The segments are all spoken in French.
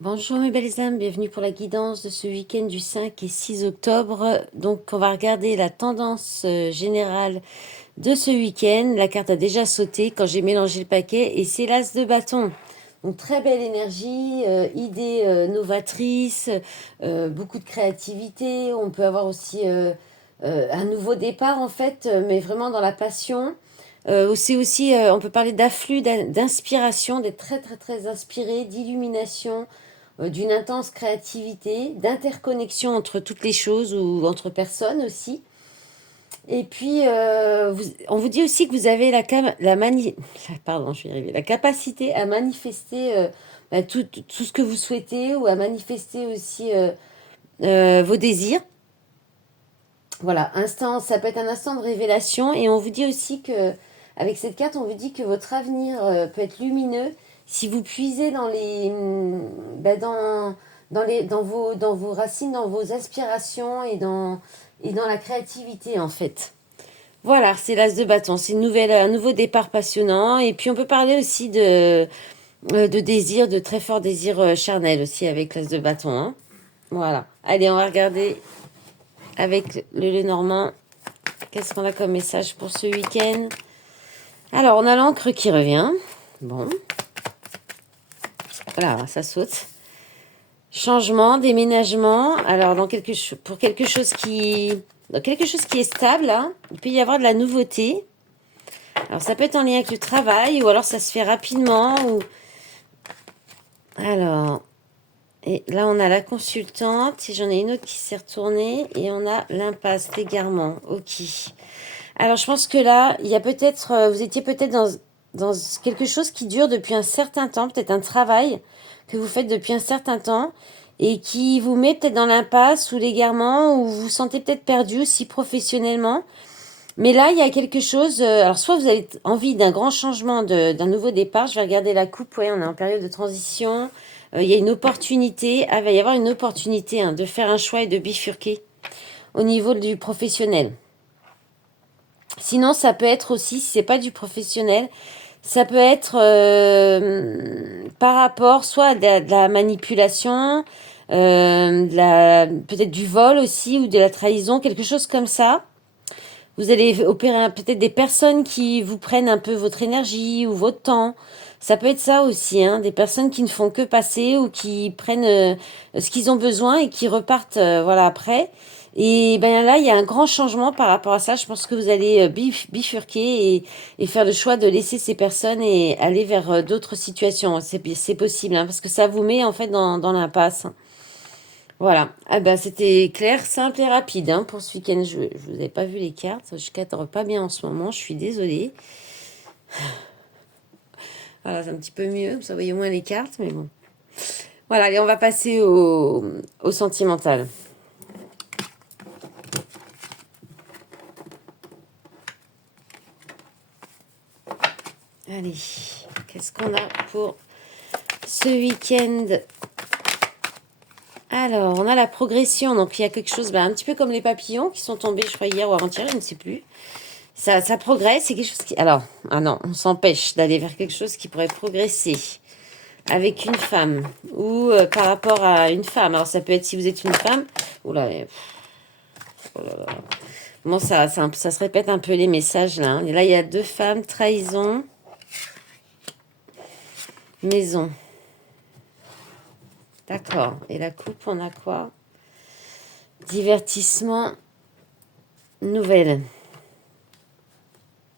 Bonjour mes belles âmes, bienvenue pour la guidance de ce week-end du 5 et 6 octobre. Donc on va regarder la tendance générale de ce week-end. La carte a déjà sauté quand j'ai mélangé le paquet et c'est l'as de bâton. Donc très belle énergie, idées novatrices, beaucoup de créativité. On peut avoir aussi un nouveau départ en fait, mais vraiment dans la passion. C'est aussi, on peut parler d'afflux, d'inspiration, d'être très très très inspiré, d'illumination, d'une intense créativité, d'interconnexion entre toutes les choses ou entre personnes aussi. Et puis, on vous dit aussi que vous avez pardon, je vais y arriver, la capacité à manifester tout ce que vous souhaitez ou à manifester aussi vos désirs. Voilà, ça peut être un instant de révélation et on vous dit aussi que, avec cette carte, on vous dit que votre avenir peut être lumineux si vous puisez dans dans vos racines, dans vos aspirations et dans la créativité en fait. Voilà, c'est l'as de bâton, c'est un nouveau départ passionnant et puis on peut parler aussi de désir, de très fort désir charnel aussi avec l'as de bâton. Hein. Voilà, allez, on va regarder avec le Lenormand. Qu'est-ce qu'on a comme message pour ce week-end? Alors, on a l'encre qui revient. Bon. Voilà, ça saute. Changement, déménagement. Alors, dans quelque chose qui est stable, hein, il peut y avoir de la nouveauté. Alors, ça peut être en lien avec le travail ou alors ça se fait rapidement. Alors, et là, on a la consultante. Si j'en ai une autre qui s'est retournée. Et on a l'impasse, l'égarement. Ok. Alors, je pense que là, il y a peut-être, vous étiez peut-être dans quelque chose qui dure depuis un certain temps, peut-être un travail que vous faites depuis un certain temps et qui vous met peut-être dans l'impasse ou l'égarement ou vous vous sentez peut-être perdu aussi professionnellement. Mais là, il y a quelque chose, alors soit vous avez envie d'un grand changement, d'un nouveau départ, je vais regarder la coupe, ouais, on est en période de transition, il y a une opportunité, il va y avoir une opportunité de faire un choix et de bifurquer au niveau du professionnel. Sinon, ça peut être aussi, si c'est pas du professionnel, ça peut être par rapport soit à de la manipulation, peut-être du vol aussi ou de la trahison, quelque chose comme ça. Vous allez opérer peut-être des personnes qui vous prennent un peu votre énergie ou votre temps. Ça peut être ça aussi, hein, des personnes qui ne font que passer ou qui prennent ce qu'ils ont besoin et qui repartent voilà après. Et ben là, il y a un grand changement par rapport à ça. Je pense que vous allez bifurquer et faire le choix de laisser ces personnes et aller vers d'autres situations. C'est possible, hein, parce que ça vous met en fait dans l'impasse. Voilà. Ah ben, c'était clair, simple et rapide hein, pour ce week-end. Je vous avais pas vu les cartes. Je cadre pas bien en ce moment. Je suis désolée. Voilà, c'est un petit peu mieux. Vous voyez moins les cartes, mais bon. Voilà, allez, on va passer au sentimental. Allez, qu'est-ce qu'on a pour ce week-end? Alors, on a la progression. Donc, il y a quelque chose, un petit peu comme les papillons qui sont tombés, je crois, hier ou avant-hier, je ne sais plus. Ça progresse, c'est quelque chose qui... Alors, ah non, on s'empêche d'aller vers quelque chose qui pourrait progresser avec une femme ou par rapport à une femme. Alors, ça peut être si vous êtes une femme... Oula, oh là là. Bon, ça se répète un peu les messages, là. Hein. Et là, il y a deux femmes, trahison, maison. D'accord. Et la coupe, on a quoi? Divertissement, nouvelle.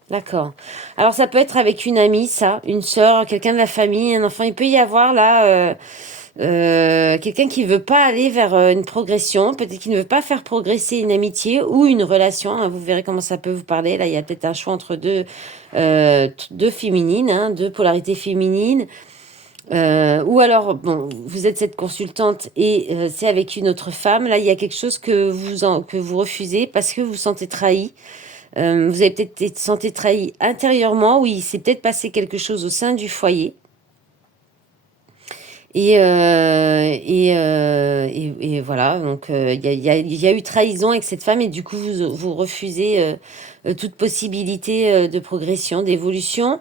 D'accord. Alors ça peut être avec une amie, ça, une sœur, quelqu'un de la famille, un enfant. Il peut y avoir là quelqu'un qui veut pas aller vers une progression, peut-être qu'il ne veut pas faire progresser une amitié ou une relation. Hein, vous verrez comment ça peut vous parler. Là, il y a peut-être un choix entre deux féminines, hein, deux polarités féminines. Ou alors, bon, vous êtes cette consultante et c'est avec une autre femme. Là, il y a quelque chose que vous refusez parce que vous vous sentez trahi. Vous avez peut-être été senti trahi intérieurement. Oui, il s'est peut-être passé quelque chose au sein du foyer. Et et voilà, donc il y a eu trahison avec cette femme et du coup vous refusez toute possibilité de progression, d'évolution.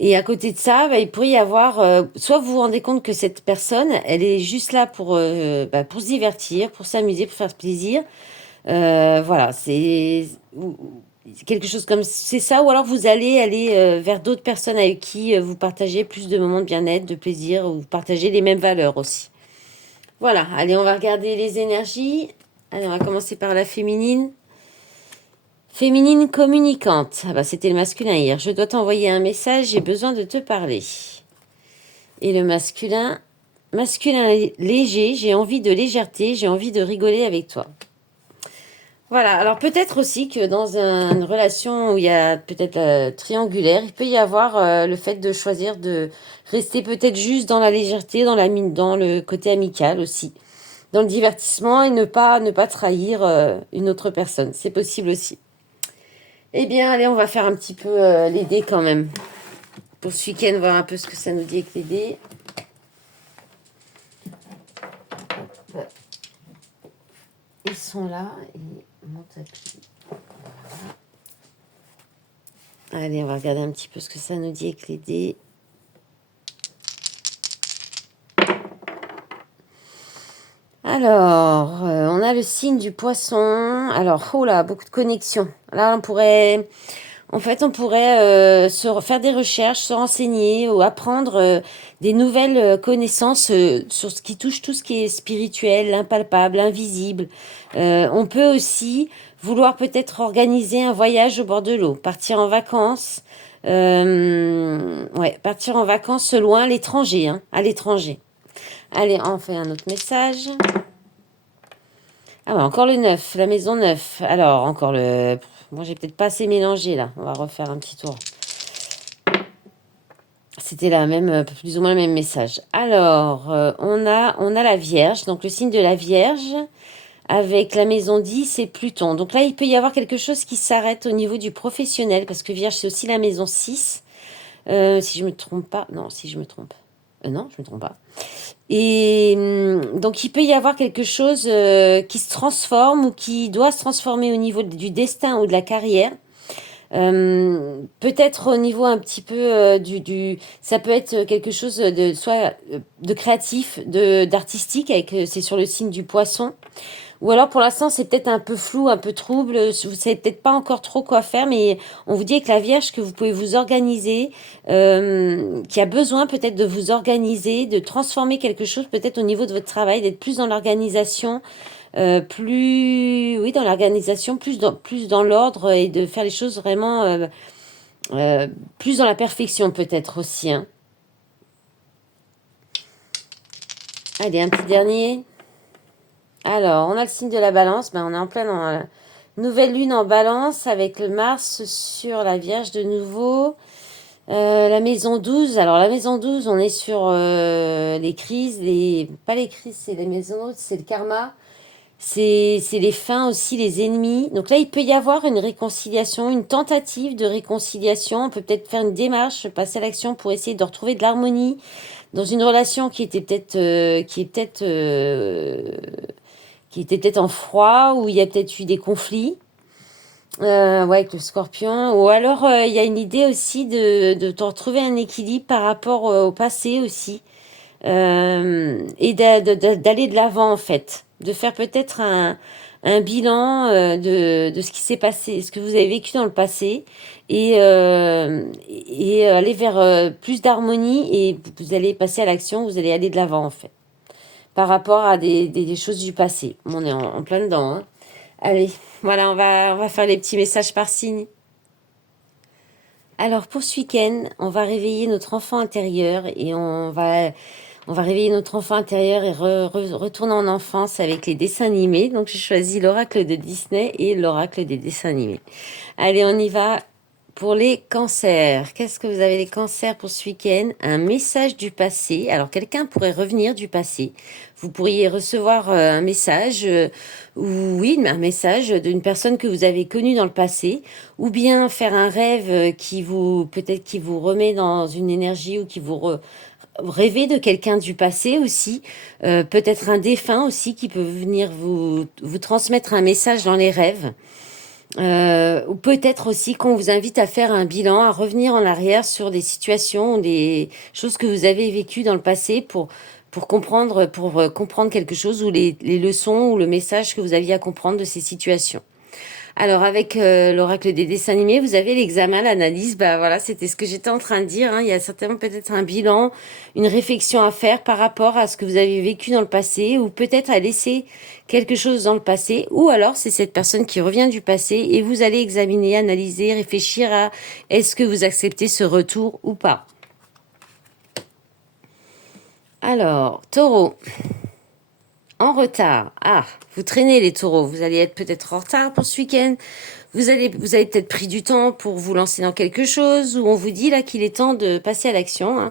Et à côté de ça, bah, il pourrait y avoir, soit vous vous rendez compte que cette personne, elle est juste là pour se divertir, pour s'amuser, pour faire plaisir. Voilà, c'est quelque chose comme c'est ça, ou alors vous allez aller vers d'autres personnes avec qui vous partagez plus de moments de bien-être, de plaisir, ou vous partagez les mêmes valeurs aussi. Voilà, allez, on va regarder les énergies. Allez, on va commencer par la féminine. Féminine communicante. Ah bah, c'était le masculin hier. Je dois t'envoyer un message, j'ai besoin de te parler. Et le masculin, masculin léger, j'ai envie de légèreté, j'ai envie de rigoler avec toi. Voilà, alors peut-être aussi que dans une relation où il y a peut-être triangulaire, il peut y avoir le fait de choisir de rester peut-être juste dans la légèreté, dans le côté amical aussi, dans le divertissement et ne pas trahir une autre personne. C'est possible aussi. Eh bien, allez, on va faire un petit peu les dés quand même. Pour ce week-end, voir un peu ce que ça nous dit avec les dés. Ils sont là et mon tapis. Voilà. Allez, on va regarder un petit peu ce que ça nous dit avec les dés. Alors, on a le signe du poisson. Alors, oh là, beaucoup de connexions. Là, on pourrait faire des recherches, se renseigner ou apprendre des nouvelles connaissances sur ce qui touche tout ce qui est spirituel, impalpable, invisible. On peut aussi vouloir peut-être organiser un voyage au bord de l'eau, partir en vacances. Partir en vacances loin à l'étranger, hein, à l'étranger. Allez, on fait un autre message. Ah bah encore le 9, la maison 9. Alors, encore le... Moi, j'ai peut-être pas assez mélangé, là. On va refaire un petit tour. C'était la même, plus ou moins le même message. Alors, on a la Vierge, donc le signe de la Vierge, avec la maison 10 et Pluton. Donc là, il peut y avoir quelque chose qui s'arrête au niveau du professionnel, parce que Vierge, c'est aussi la maison 6. Si je me trompe pas. Non, si je me trompe. Non, je me trompe pas. Et donc, il peut y avoir quelque chose qui se transforme ou qui doit se transformer au niveau du destin ou de la carrière. Peut-être au niveau un petit peu ça peut être quelque chose de soit de créatif, d'artistique, avec c'est sur le signe du poisson. Ou alors pour l'instant c'est peut-être un peu flou, un peu trouble, vous savez peut-être pas encore trop quoi faire, mais on vous dit avec la Vierge que vous pouvez vous organiser, qui a besoin peut-être de vous organiser, de transformer quelque chose peut-être au niveau de votre travail, d'être plus dans l'organisation, oui, dans l'organisation, plus dans l'ordre et de faire les choses vraiment plus dans la perfection peut-être aussi. Hein. Allez, un petit dernier. Alors, on a le signe de la balance. Ben, on est en plein dans la nouvelle lune en balance avec le Mars sur la Vierge de nouveau. La maison 12. Alors, la maison 12, on est sur les crises. Pas les crises, c'est les maisons hautes, c'est le karma. C'est les fins aussi, les ennemis. Donc là, il peut y avoir une réconciliation, une tentative de réconciliation. On peut peut-être faire une démarche, passer à l'action pour essayer de retrouver de l'harmonie dans une relation qui était peut-être en froid, où il y a peut-être eu des conflits. Avec le Scorpion. Ou alors, il y a une idée aussi de retrouver un équilibre par rapport au passé aussi. Et d'aller de l'avant en fait, de faire peut-être un bilan de ce qui s'est passé, ce que vous avez vécu dans le passé, et aller vers plus d'harmonie, et vous allez passer à l'action, vous allez aller de l'avant en fait, par rapport à des choses du passé. On est en plein dedans. Hein. Allez, voilà, on va faire les petits messages par signe. Alors pour ce week-end, on va réveiller notre enfant intérieur et on va réveiller notre enfant intérieur et retourner en enfance avec les dessins animés. Donc, j'ai choisi l'oracle de Disney et l'oracle des dessins animés. Allez, on y va pour les cancers. Qu'est-ce que vous avez les cancers pour ce week-end? Un message du passé. Alors, quelqu'un pourrait revenir du passé. Vous pourriez recevoir un message, ou oui, un message d'une personne que vous avez connue dans le passé, ou bien faire un rêve peut-être qui vous remet dans une énergie ou qui vous rêver de quelqu'un du passé aussi, peut-être un défunt aussi qui peut venir vous transmettre un message dans les rêves. Ou peut-être aussi qu'on vous invite à faire un bilan, à revenir en arrière sur des situations, des choses que vous avez vécues dans le passé pour comprendre quelque chose ou les leçons ou le message que vous aviez à comprendre de ces situations. Alors avec l'oracle des dessins animés, vous avez l'examen, l'analyse. Bah voilà, c'était ce que j'étais en train de dire. Hein. Il y a certainement peut-être un bilan, une réflexion à faire par rapport à ce que vous avez vécu dans le passé, ou peut-être à laisser quelque chose dans le passé, ou alors c'est cette personne qui revient du passé et vous allez examiner, analyser, réfléchir à est-ce que vous acceptez ce retour ou pas. Alors, taureau. En retard. Ah, vous traînez les taureaux. Vous allez être peut-être en retard pour ce week-end. Vous avez peut-être pris du temps pour vous lancer dans quelque chose ou on vous dit là qu'il est temps de passer à l'action. Hein.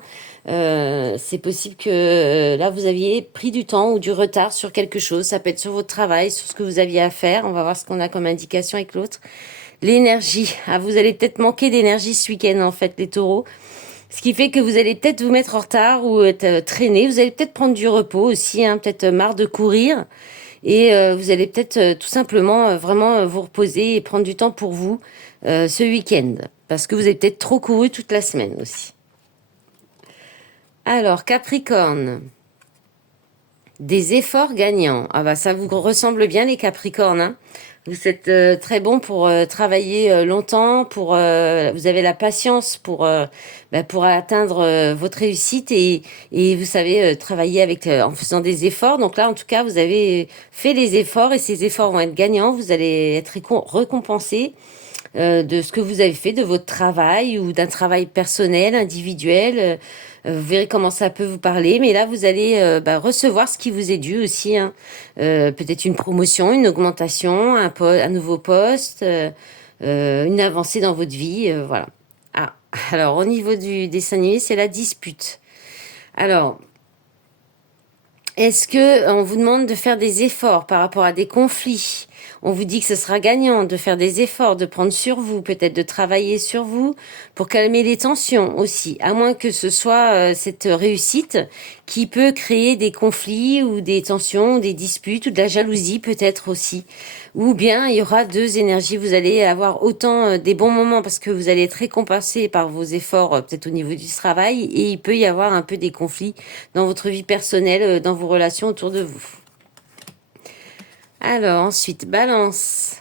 C'est possible que là vous aviez pris du temps ou du retard sur quelque chose. Ça peut être sur votre travail, sur ce que vous aviez à faire. On va voir ce qu'on a comme indication avec l'autre. L'énergie. Ah, vous allez peut-être manquer d'énergie ce week-end en fait, les taureaux. Ce qui fait que vous allez peut-être vous mettre en retard ou être traîné. Vous allez peut-être prendre du repos aussi, hein, peut-être marre de courir. Et vous allez peut-être tout simplement vraiment vous reposer et prendre du temps pour vous ce week-end. Parce que vous avez peut-être trop couru toute la semaine aussi. Alors, Capricorne. Des efforts gagnants. Ah bah ça vous ressemble bien les Capricornes. Hein. Vous êtes très bon pour travailler longtemps, vous avez la patience pour atteindre votre réussite et vous savez travailler en faisant des efforts. Donc là, en tout cas, vous avez fait les efforts et ces efforts vont être gagnants. Vous allez être récompensé de ce que vous avez fait, de votre travail ou d'un travail personnel, individuel. Vous verrez comment ça peut vous parler, mais là vous allez recevoir ce qui vous est dû aussi, hein. Peut-être une promotion, une augmentation, un nouveau poste, une avancée dans votre vie, voilà. Ah, alors au niveau du dessin animé, c'est la dispute. Alors, est-ce que on vous demande de faire des efforts par rapport à des conflits? On vous dit que ce sera gagnant de faire des efforts, de prendre sur vous, peut-être de travailler sur vous pour calmer les tensions aussi, à moins que ce soit cette réussite qui peut créer des conflits ou des tensions, des disputes ou de la jalousie peut-être aussi. Ou bien il y aura deux énergies, vous allez avoir autant des bons moments parce que vous allez être récompensé par vos efforts peut-être au niveau du travail et il peut y avoir un peu des conflits dans votre vie personnelle, dans vos relations autour de vous. Alors ensuite, Balance.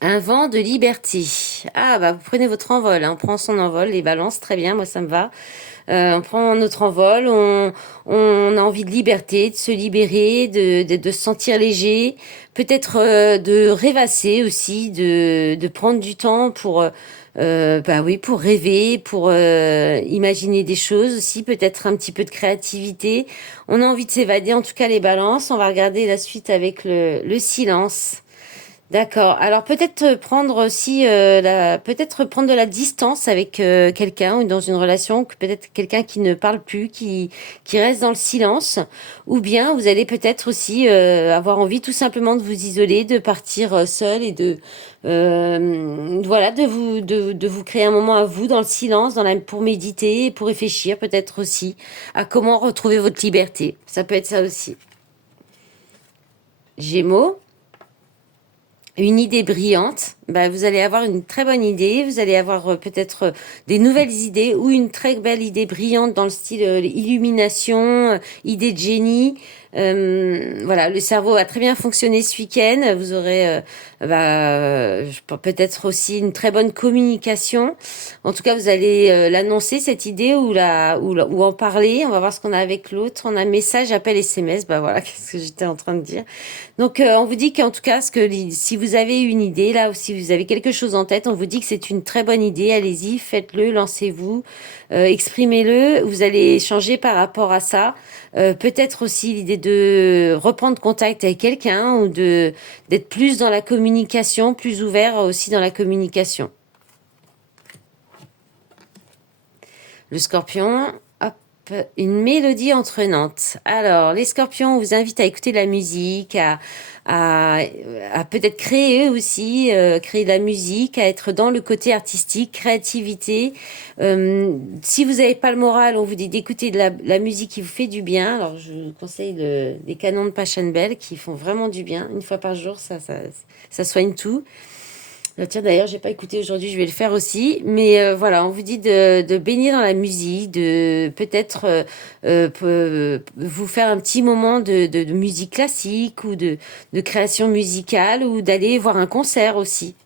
Un vent de liberté. Ah bah vous prenez votre envol, hein. On prend son envol, les balances, très bien, moi ça me va. On prend notre envol, on a envie de liberté, de se libérer, de se sentir léger, peut-être de rêvasser aussi, de prendre du temps pour pour rêver, pour imaginer des choses aussi, peut-être un petit peu de créativité. On a envie de s'évader, en tout cas les balances. On va regarder la suite avec le silence. D'accord. Alors peut-être prendre aussi peut-être prendre de la distance avec quelqu'un ou dans une relation, peut-être quelqu'un qui ne parle plus, qui reste dans le silence, ou bien vous allez peut-être aussi avoir envie tout simplement de vous isoler, de partir seul et voilà de vous créer un moment à vous dans le silence, pour méditer, pour réfléchir peut-être aussi à comment retrouver votre liberté. Ça peut être ça aussi. Gémeaux. Une idée brillante, bah, vous allez avoir une très bonne idée, vous allez avoir peut-être des nouvelles idées ou une très belle idée brillante dans le style illumination, idée de génie. Voilà, le cerveau a très bien fonctionné ce week-end. Vous aurez peut-être aussi une très bonne communication. En tout cas, vous allez l'annoncer cette idée ou en parler. On va voir ce qu'on a avec l'autre. On a message, appel, SMS. Bah voilà, qu'est-ce que j'étais en train de dire. Donc, on vous dit qu'en tout cas, si vous avez une idée là ou si vous avez quelque chose en tête, on vous dit que c'est une très bonne idée. Allez-y, faites-le, lancez-vous, exprimez-le. Vous allez échanger par rapport à ça. Peut-être aussi l'idée de reprendre contact avec quelqu'un ou d'être plus dans la communication, plus ouvert aussi dans la communication. Le Scorpion, hop, une mélodie entraînante. Alors, les scorpions, on vous invite à écouter de la musique, à, à peut-être créer eux aussi, créer de la musique, à être dans le côté artistique, créativité. Si vous n'avez pas le moral, on vous dit d'écouter de la musique qui vous fait du bien. Alors, je vous conseille les canons de Pachelbel qui font vraiment du bien. Une fois par jour, ça soigne tout. Tiens, d'ailleurs, j'ai pas écouté aujourd'hui, je vais le faire aussi. Mais voilà, on vous dit de baigner dans la musique, de peut-être vous faire un petit moment de musique classique ou de création musicale ou d'aller voir un concert aussi.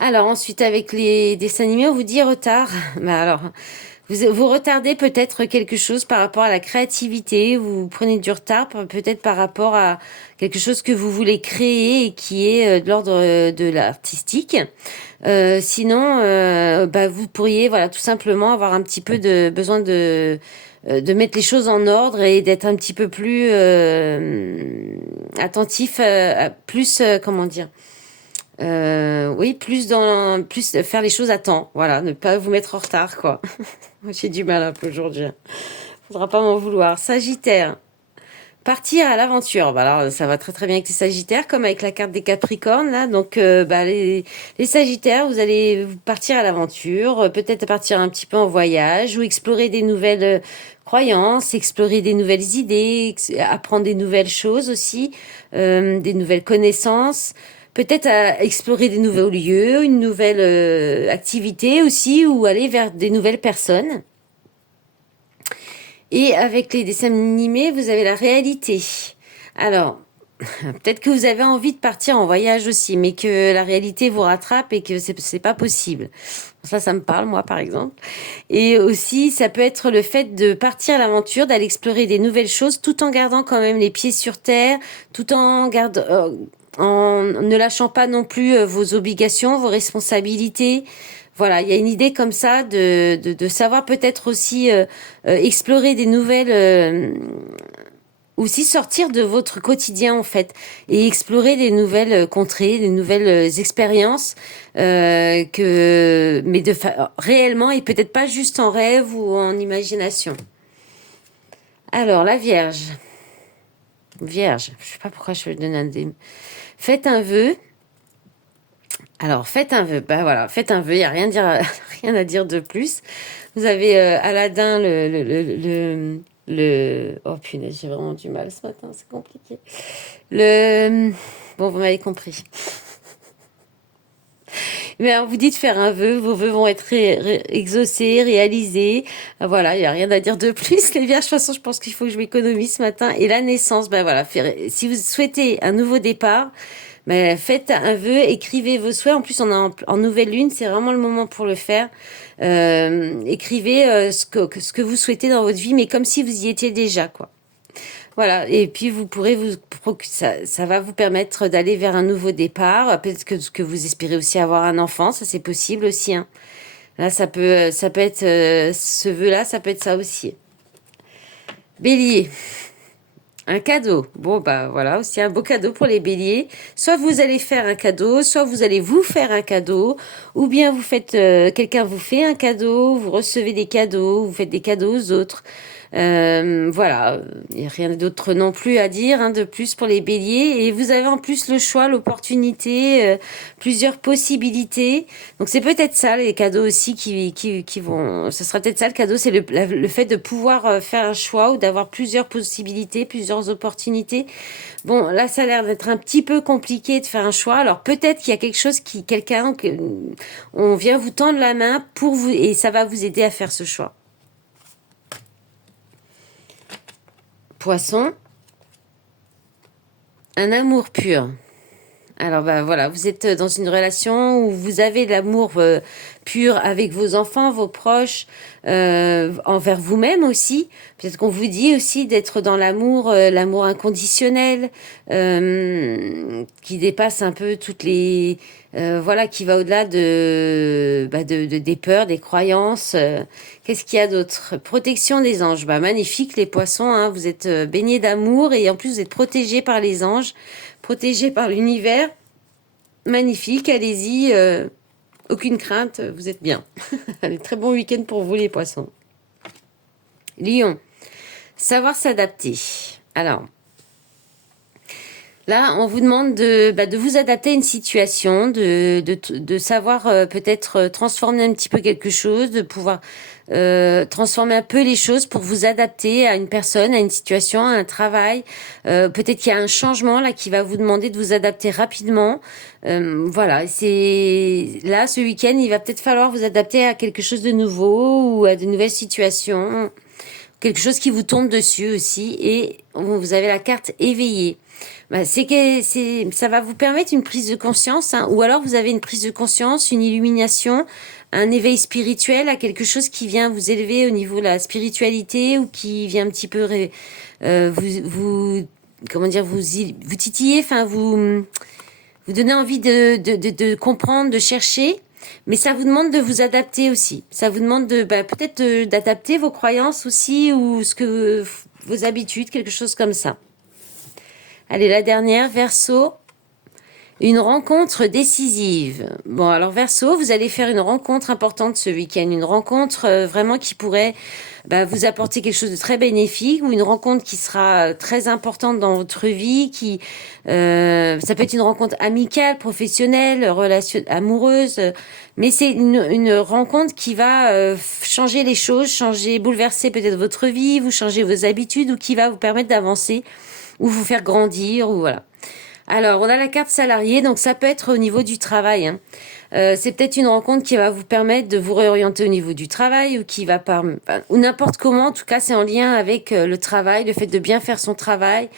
Alors ensuite, avec les dessins animés, on vous dit retard. Bah alors, vous retardez peut-être quelque chose par rapport à la créativité, vous prenez du retard peut-être par rapport à quelque chose que vous voulez créer et qui est de l'ordre de l'artistique. Sinon, bah, vous pourriez voilà tout simplement avoir un petit peu de besoin de mettre les choses en ordre et d'être un petit peu plus attentif, plus comment dire. Oui, plus faire les choses à temps. Voilà, ne pas vous mettre en retard, quoi. J'ai du mal un peu aujourd'hui. Faudra pas m'en vouloir. Sagittaire. Partir à l'aventure. Bah alors, ça va très très bien avec les Sagittaires, comme avec la carte des Capricornes, là. Donc, bah, les Sagittaires, vous allez partir à l'aventure, peut-être partir un petit peu en voyage ou explorer des nouvelles croyances, explorer des nouvelles idées, apprendre des nouvelles choses aussi, des nouvelles connaissances. Peut-être à explorer des nouveaux lieux, une nouvelle activité aussi, ou aller vers des nouvelles personnes. Et avec les dessins animés, vous avez la réalité. Alors, peut-être que vous avez envie de partir en voyage aussi, mais que la réalité vous rattrape et que c'est pas possible. Ça me parle, moi, par exemple. Et aussi, ça peut être le fait de partir à l'aventure, d'aller explorer des nouvelles choses, tout en gardant quand même les pieds sur terre, tout en ne lâchant pas non plus vos obligations, vos responsabilités. Voilà, il y a une idée comme ça de savoir peut-être aussi explorer des nouvelles, aussi sortir de votre quotidien en fait et explorer des nouvelles contrées, des nouvelles expériences mais réellement et peut-être pas juste en rêve ou en imagination. Alors la Vierge, je sais pas pourquoi je vais donner un des. Faites un vœu. Alors, faites un vœu. Bah voilà, faites un vœu. Il n'y a rien à dire de plus. Vous avez Aladdin, Oh punaise, j'ai vraiment du mal ce matin, c'est compliqué. Bon, vous m'avez compris. Mais on vous dit de faire un vœu, vos vœux vont être exaucés, réalisés. Voilà, il n'y a rien à dire de plus. Les vierges, de toute façon, je pense qu'il faut que je m'économise ce matin. Et la naissance, ben voilà, si vous souhaitez un nouveau départ, ben faites un vœu, écrivez vos souhaits. En plus, on est en nouvelle lune, c'est vraiment le moment pour le faire. Écrivez ce que vous souhaitez dans votre vie, mais comme si vous y étiez déjà, quoi. Voilà, et puis vous pourrez ça va vous permettre d'aller vers un nouveau départ. Peut-être que vous espérez aussi avoir un enfant, ça c'est possible aussi. Hein. Là, ça peut être ce vœu-là, ça peut être ça aussi. Bélier, un cadeau. Bon bah voilà, aussi un beau cadeau pour les Béliers. Soit vous allez faire un cadeau, soit vous allez vous faire un cadeau, ou bien vous faites quelqu'un vous fait un cadeau, vous recevez des cadeaux, vous faites des cadeaux aux autres. Voilà, il n'y a rien d'autre non plus à dire de plus pour les béliers. Et vous avez en plus le choix, l'opportunité, plusieurs possibilités. Donc c'est peut-être ça les cadeaux aussi qui vont... Ce sera peut-être ça le cadeau, c'est le fait de pouvoir faire un choix ou d'avoir plusieurs possibilités, plusieurs opportunités. Bon, là ça a l'air d'être un petit peu compliqué de faire un choix. Alors peut-être qu'il y a quelque chose on vient vous tendre la main pour vous et ça va vous aider à faire ce choix. Poisson, un amour pur. Alors bah voilà, vous êtes dans une relation où vous avez de l'amour pur avec vos enfants, vos proches, envers vous-même aussi. Peut-être qu'on vous dit aussi d'être dans l'amour inconditionnel, qui dépasse un peu toutes les, voilà, qui va au-delà des peurs, des croyances. Qu'est-ce qu'il y a d'autre? Protection des anges. Bah magnifique les poissons, hein, vous êtes baignés d'amour et en plus vous êtes protégés par les anges, protégés par l'univers. Magnifique, allez-y, aucune crainte, vous êtes bien. Allez, très bon week-end pour vous les poissons. Lion, savoir s'adapter. Alors, là, on vous demande de vous adapter à une situation, de savoir peut-être transformer un petit peu quelque chose, de pouvoir transformer un peu les choses pour vous adapter à une personne, à une situation, à un travail. Peut-être qu'il y a un changement là qui va vous demander de vous adapter rapidement. Voilà, c'est là ce week-end, il va peut-être falloir vous adapter à quelque chose de nouveau ou à de nouvelles situations, quelque chose qui vous tombe dessus aussi. Et vous avez la carte éveillée. Bah, ça va vous permettre une prise de conscience, hein, ou alors vous avez une prise de conscience, une illumination, un éveil spirituel à quelque chose qui vient vous élever au niveau de la spiritualité ou qui vient un petit peu comment dire, vous titiller, enfin vous donner envie de comprendre, de chercher. Mais ça vous demande de vous adapter aussi. Ça vous demande peut-être d'adapter vos croyances aussi ou vos habitudes, quelque chose comme ça. Allez, la dernière, Verseau. Une rencontre décisive. Bon, alors Verseau, vous allez faire une rencontre importante ce week-end. Une rencontre vraiment qui pourrait vous apporter quelque chose de très bénéfique ou une rencontre qui sera très importante dans votre vie. Ça peut être une rencontre amicale, professionnelle, relation amoureuse. Mais c'est une rencontre qui va changer les choses, bouleverser peut-être votre vie, vous changer vos habitudes ou qui va vous permettre d'avancer ou vous faire grandir ou voilà. Alors, on a la carte salarié, donc ça peut être au niveau du travail. Hein. C'est peut-être une rencontre qui va vous permettre de vous réorienter au niveau du travail ou ou n'importe comment. En tout cas, c'est en lien avec le travail, le fait de bien faire son travail.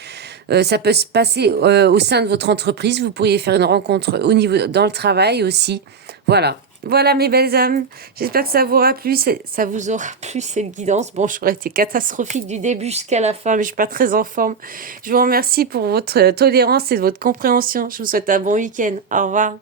Ça peut se passer au sein de votre entreprise. Vous pourriez faire une rencontre dans le travail aussi. Voilà. Voilà mes belles âmes, j'espère que ça vous aura plu, ça vous aura plu cette guidance. Bon, j'aurais été catastrophique du début jusqu'à la fin, mais je suis pas très en forme. Je vous remercie pour votre tolérance et votre compréhension. Je vous souhaite un bon week-end. Au revoir.